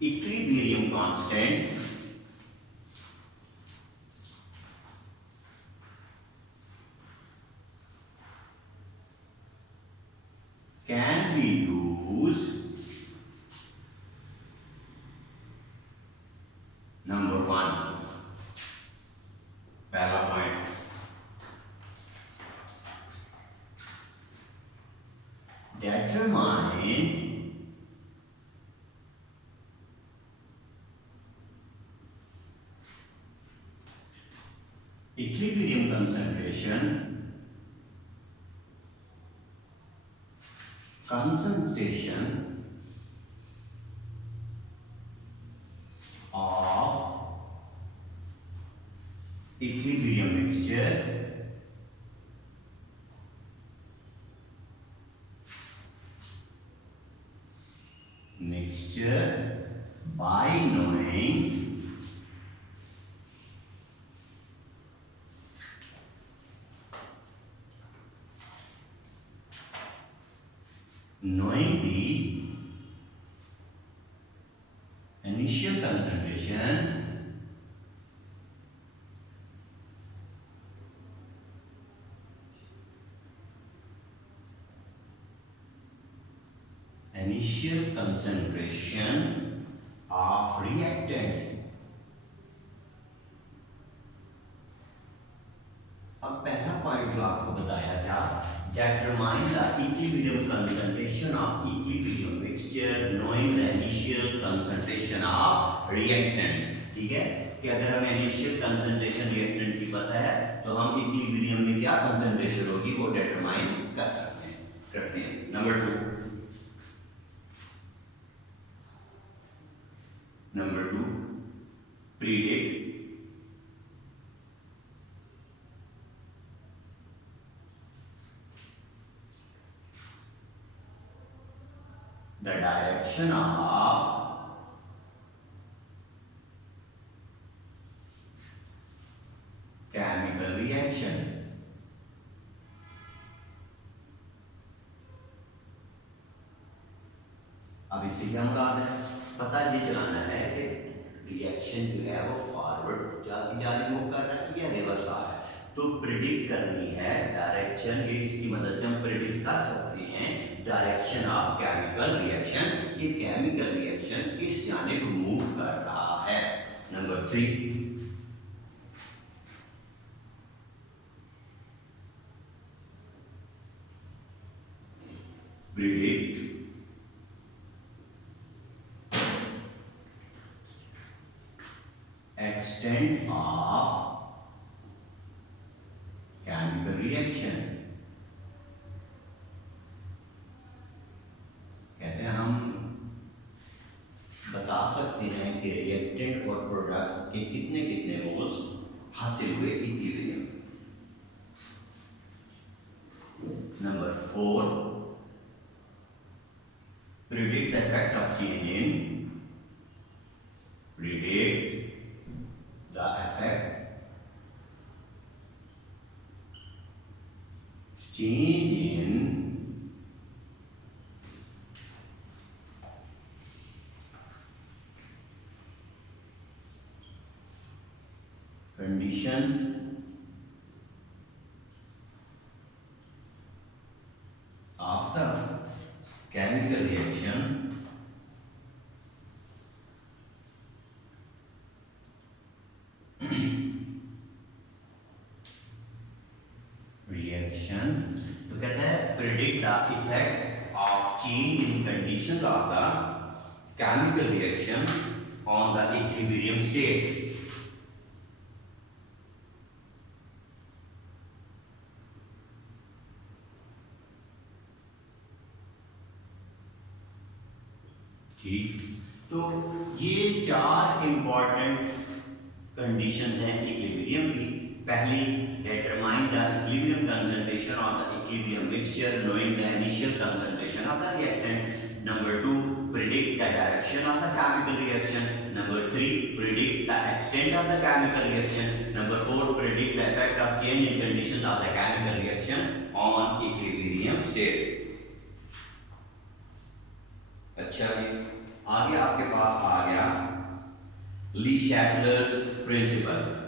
equilibrium constant can be used, number one, पहला point, determine equilibrium concentration of equilibrium mixture by knowing the initial concentration of reactant. अब पहला पॉइंट जो आपको बताया था, determine the equilibrium concentration of equilibrium mixture knowing the initial concentration of reactants. ठीक है, कि अगर हमें initial concentration reactant की पता है तो हम equilibrium में क्या concentration होगी वो determine करते हैं। Number two, predict the direction of chemical reaction. अब इससे क्या मुराद है, पता ये चलाना है कि रिएक्शन जो है वो फॉरवर्ड जारी मूव कर रहा है या रिवर्स आ रहा है। तो प्रिडिक्ट करनी है डायरेक्शन, इसकी मदद से हम प्रिडिक्ट कर सकते हैं डायरेक्शन ऑफ केमिकल रिएक्शन, ये केमिकल रिएक्शन किस जानिब मूव कर रहा है। नंबर 3, predict extent of chemical reaction। कहते हैं हम बता सकते हैं कि रिएक्टेंट और प्रोडक्ट के कितने कितने मोल्स हासिल हुए equilibrium. Number 4, predict the effect of change in change in conditions of the chemical reaction तो कहता है predict the effect of change in conditions of the chemical reaction on the equilibrium state। ठीक, तो ये 4 इंपॉर्टेंट कंडीशंस हैं इक्विलिब्रियम की। पहली, determine the equilibrium concentration of the equilibrium mixture knowing the initial concentration of the reactant। Number 2, predict the direction of the chemical reaction। Number 3, predict the extent of the chemical reaction। Number 4, predict the effect of change in conditions of the chemical reaction on equilibrium state। अच्छा जी, आगे आपके पास आ गया ली Chatelier's principal.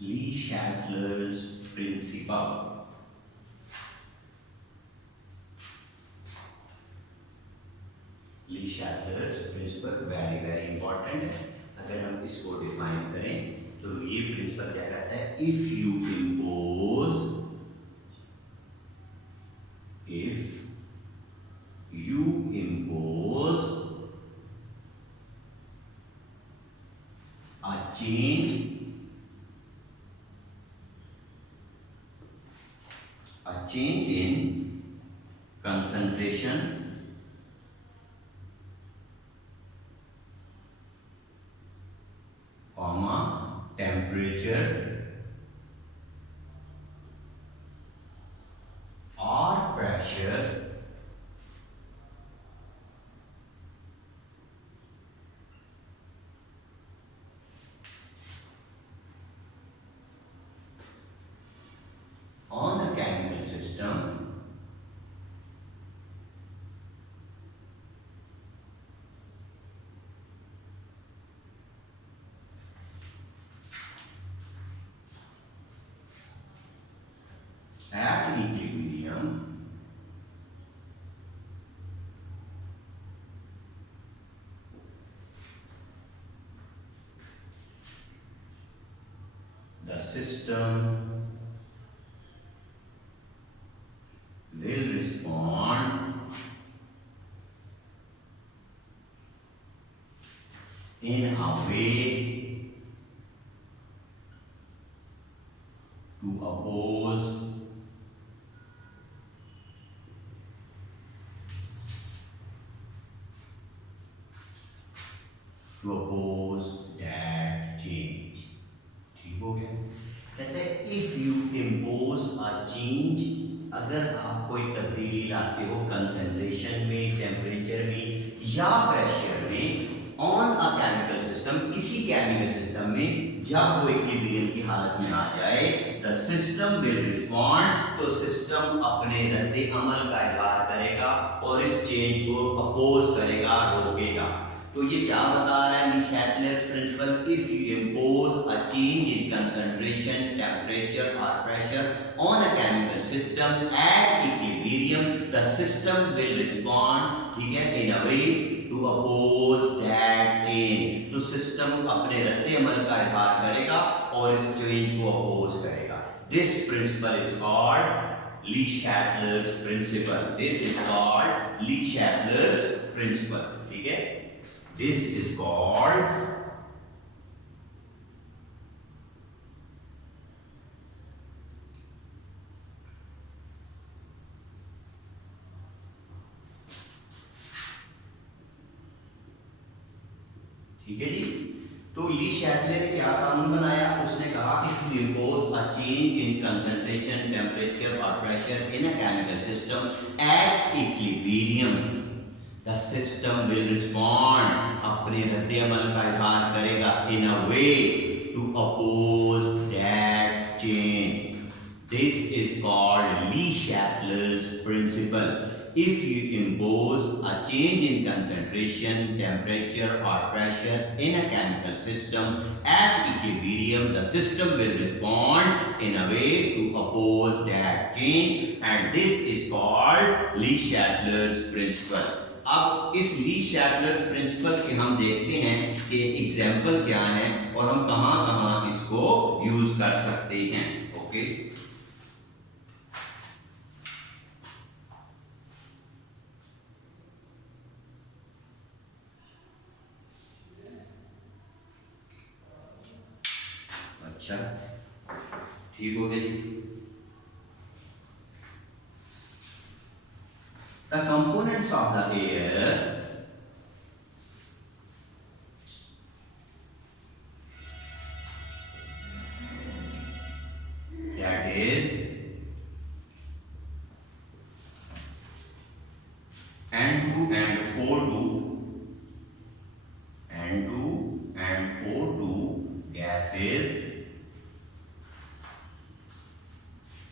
ली Chatelier's principal. ली Chatelier's principal very very important है। अगर हम इसको डिफाइन करें तो ये प्रिंसिपल क्या कहता है, if you impose a change in concentration comma temperature or pressure on a chemical system at equilibrium the system will respond in a way to oppose that change। ठीक हो गया। कहते हैं if you impose a change, अगर आप कोई तब्दीली लाते हो कंसंट्रेशन में, टेम्परेचर में या प्रेशर में, ऑन अ केमिकल सिस्टम, किसी केमिकल सिस्टम में, जब वो इक्विलिब्रियम की हालत में आ जाए, द सिस्टम विल रिस्पॉन्ड, तो सिस्टम अपने रद्दे अमल का इजहार करेगा और इस चेंज को अपोज करेगा, रोकेगा। तो ये क्या बता रहा है Chatelier's principle, if you impose a change in concentration, temperature और pressure on a chemical system at equilibrium, the system will respond, ठीक है, in a way to oppose that change. तो सिस्टम अपने रद्दे अमल का इजहार करेगा और इस चेंज को अपोज करेगा। This principle is called Le Chatelier's principle. This is called Le Chatelier's principle. ठीक है, this is called ठीक है जी। तो ली शैटलर ने क्या कानून बनाया, उसने कहा if you impose a change in concentration, temperature और pressure in a chemical system at equilibrium, the system will respond, अपने रद्दे अमल का इजहार करेगा, in a way to oppose that change. This is called Le Chatelier's principle. If you impose a change in concentration, temperature or pressure in a chemical system at equilibrium, the system will respond in a way to oppose that change, and this is called Le Chatelier's principle. अब इस ली Chatelier's principal के हम देखते हैं कि एग्जाम्पल क्या है और हम कहां कहां इसको यूज कर सकते हैं। ओके, अच्छा, ठीक हो गया जी। The components of the air N2 and O2 gases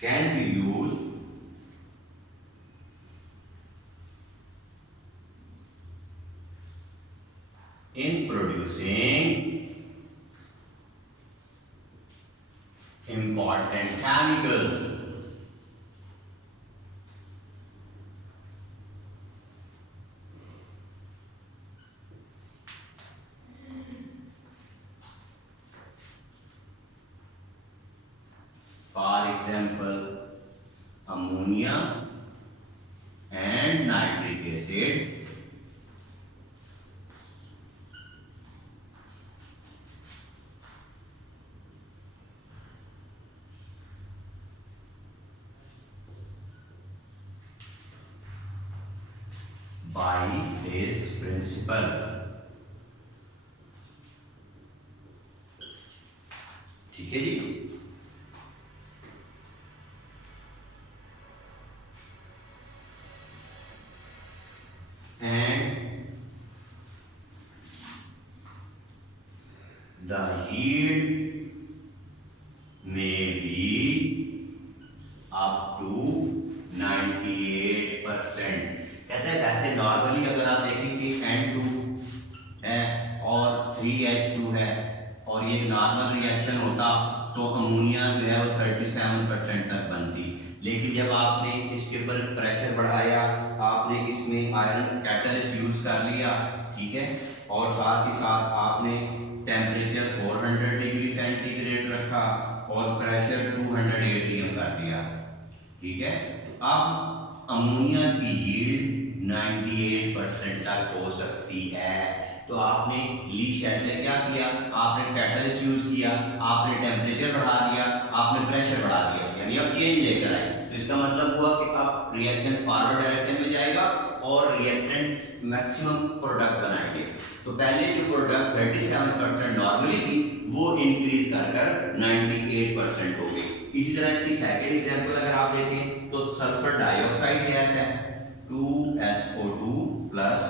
can be used in producing important chemicals. For example, ammonia and nitric acid by this principle. ठीक है जी। And the yield may be up to 98%। कहते हैं वैसे नॉर्मली अगर आप देखेंगे N2 है और 3H2 है और ये नॉर्मल रिएक्शन होता तो अमोनिया जो है वो 37% तक बनती, लेकिन जब आपने इसके ऊपर प्रेशर बढ़ाया, आपने इसमें आयरन कैटलिस्ट यूज कर लिया, ठीक है, और साथ ही साथ आपने टेम्परेचर 400 डिग्री सेंटीग्रेड रखा और प्रेशर 200 atm कर दिया, ठीक है, तो अब अमोनिया की यील्ड 98% तक हो सकती है। तो आपने ली शैट ने क्या किया, आपने कैटलिस्ट यूज किया, आपने टेम्परेचर बढ़ा दिया, आपने प्रेशर बढ़ा दिया, यानी अब चेंज लेकर आए। तो इसका मतलब हुआ कि अब रिएक्शन फॉरवर्ड डायरेक्शन में जाएगा और रिएक्टेंट मैक्सिमम प्रोडक्ट बनाएंगे। तो पहले जो प्रोडक्ट 37% नॉर्मली थी वो इंक्रीज कर 98% हो गई। इसी तरह इसकी सेकंड एग्जांपल अगर आप देखें तो सल्फर डाइऑक्साइड गैस है 2SO2 प्लस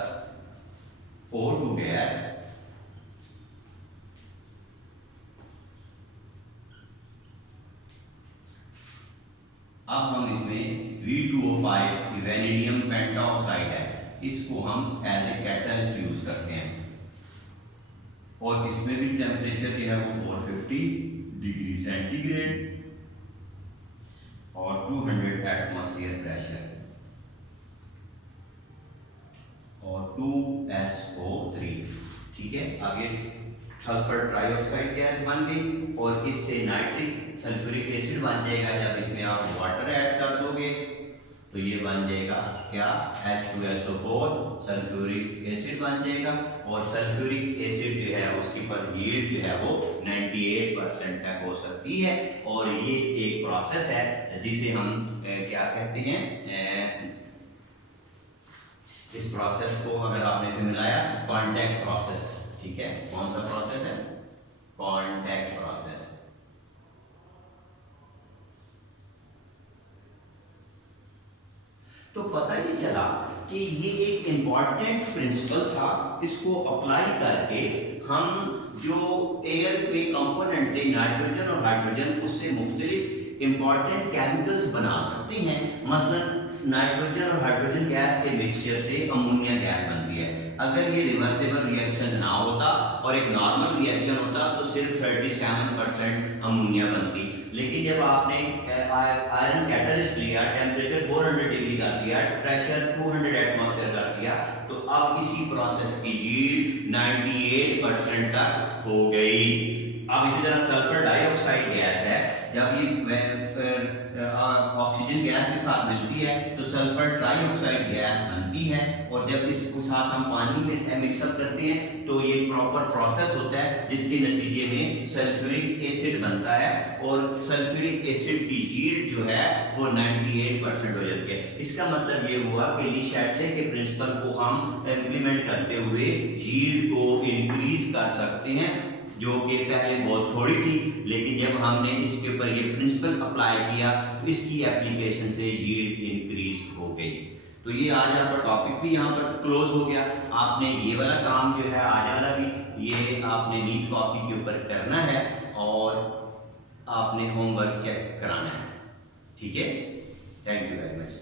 O2 गैस, अब हम इसमें V2O5 वैनेडियम पेंटॉक्साइड है, इसको हम एज ए कैटलिस्ट यूज करते हैं और इसमें भी टेम्परेचर जो है वो 450 डिग्री सेंटीग्रेड और 200 एटमॉस्फेयर प्रेशर और 2SO3, ठीक है। अब ये सल्फर डाइऑक्साइड गैस बन गई और इससे नाइट्रिक सल्फ्यूरिक एसिड बन जाएगा। जब इसमें आप वाटर ऐड कर दोगे तो ये बन जाएगा क्या, H2SO4 सल्फ्यूरिक एसिड बन जाएगा और सल्फ्यूरिक एसिड जो है उसकी पर यील्ड जो है वो 98% तक हो सकती है। और ये एक प्रोसेस है जिसे हम क्या कहते हैं, इस प्रोसेस को अगर आपने फिर मिलाया कॉन्टैक्ट प्रोसेस, ठीक है। कौन सा प्रोसेस है, कॉन्टैक्ट प्रोसेस। तो पता ही चला कि ये एक इंपॉर्टेंट प्रिंसिपल था, इसको अप्लाई करके हम जो एयर में कंपोनेंट थे नाइट्रोजन और हाइड्रोजन उससे मुख्तलिफ इंपॉर्टेंट केमिकल्स बना सकते हैं। मसलन नाइट्रोजन और हाइड्रोजन गैस के मिक्सचर से अमोनिया गैस बनती है। अगर ये रिवर्सिबल रिएक्शन ना होता और एक नॉर्मल रिएक्शन होता तो सिर्फ 37% अमोनिया बनती, लेकिन जब आपने आयरन कैटलिस्ट लिया, टेम्परेचर 400 डिग्री कर दिया, प्रेशर 200 एटमॉस्फेयर कर दिया, तो अब इसी प्रोसेस की यील्ड 98% तक हो गई। अब इसी तरह सल्फर डाइऑक्साइड गैस है, जब ये ऑक्सीजन गैस के साथ मिलती है तो सल्फर ट्राइऑक्साइड गैस बनती है और जब इसके साथ हम पानी में मिक्सअप करते हैं तो ये प्रॉपर प्रोसेस होता है जिसके नतीजे में सल्फ्यूरिक एसिड बनता है और सल्फ्यूरिक एसिड की यील्ड जो है वो 98% हो जाती है। इसका मतलब ये हुआ कि ली शैटले के प्रिंसिपल को हम इम्प्लीमेंट करते हुए यील्ड को इंक्रीज कर सकते हैं, जो कि पहले बहुत थोड़ी थी, लेकिन जब हमने इसके ऊपर ये प्रिंसिपल अप्लाई किया तो इसकी एप्लीकेशन से यील्ड इंक्रीज हो गई। तो ये आज आपका टॉपिक भी यहाँ पर क्लोज हो गया। आपने ये वाला काम जो है आज वाला भी ये आपने नीट कॉपी के ऊपर करना है और आपने होमवर्क चेक कराना है। ठीक है, थैंक यू वेरी मच।